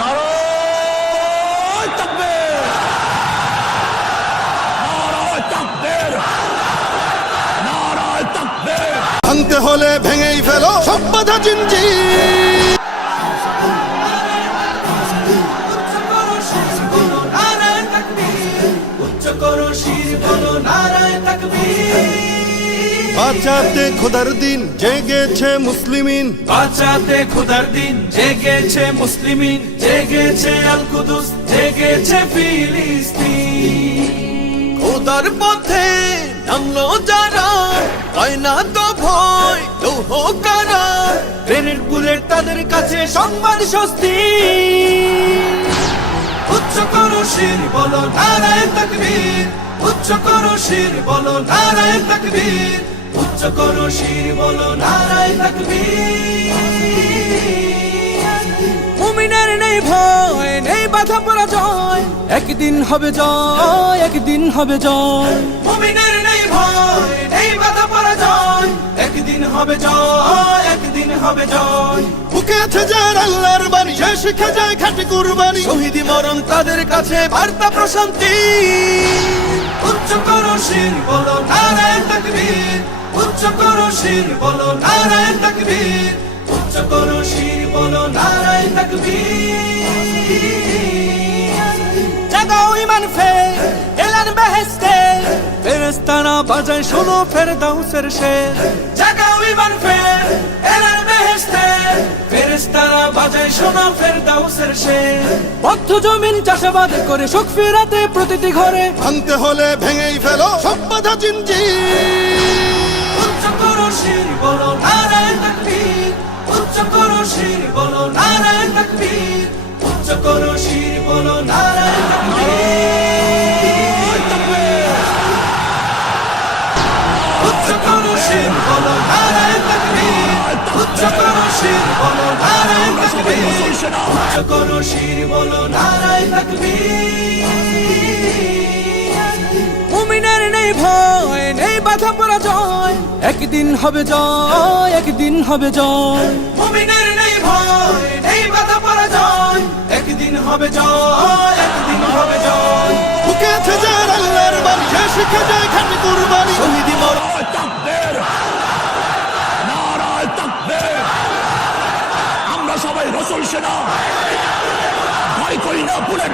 নারায় তাকবীর। নারায় তাকবীর। নারায় তাকবীর। ভাঙতে হলে ভেঙেই ফেলো সব বাধা জিনজি বাঁচাতে খোদার দিন জেগেছে মুসলিমিন। বাঁচাতে খুদার দিন জেগেছে মুসলিমিন জেগেছে আল কুদুস জেগেছে ফিলিস্তিন। খোদার পথে নামলো যারা হয় না তো ভয় লৌহ কারা ট্রেনের বুলেট তাদের কাছে সংবাদ স্বস্তি। উচ্চ করো শির বলো নারায় তকবীর উচ্চ করো শির বলো নারায় তকবীর। করো শির বলো নারায় তকবীর। মুমিনের নেই ভয় নেই বাধা পরাজয়। একদিন হবে জয় একদিন হবে জয়। মুমিনের নেই ভয় নেই বাধা পরাজয়। একদিন হবে জয় একদিন হবে জয়। বুকে আছে যার আল্লাহর বাণী সে শিখে যায় খাটি কুরবানি। শহীদি মরণ তাদের কাছে বার্তা প্রশান্তি। উচ্চ করো শির বলো নারায় তকবীর। উচ্চ করো শির বলো নারায় তকবীর। উচ্চ করো শির বলো নারায় তকবীর। জাগাও ইমান ফে এলান বেহেস্তে ফেরেস্তানা বাজায় শোনো ফেরদাউসের শের। জাগাও ইমান ফে এলান বেহেস্তে ফেরেস্তানা বাজায় শোনো ফেরদাউসের শের। বদ্ধ জমিন চাষাবাদ করে সুখ ফেরাতে প্রতিটি ঘরে। ভাঙতে হলে ভেঙেই ফেলো সব বাধা শির বলো, নারায়ণ তাকবীর। উচ্চ করো শির, বলো, নারায়ণ তাকবীর। উচ্চ করো শির, বলো, নারায়ণ তাকবীর। উচ্চ করো শির, বলো, নারায়ণ তাকবীর। উচ্চ করো শির, বলো, নারায়ণ তাকবীর। উচ্চ করো শির, বলো, নারায়ণ তাকবীর। ভয়, নেই বাধা পরাজয়। একদিন হবে জয় একদিন হবে জয়। মুমিনের নেই ভয় নেই বাধা পরাজয়। একদিন হবে জয় একদিন হবে জয়। বুকে আছে যার আল্লাহর বাণী সে শিখে যায় খাটি কুরবানি। শহীদি মর আমরা সবাই রসুল সেনা। ভয় করি না বুলেট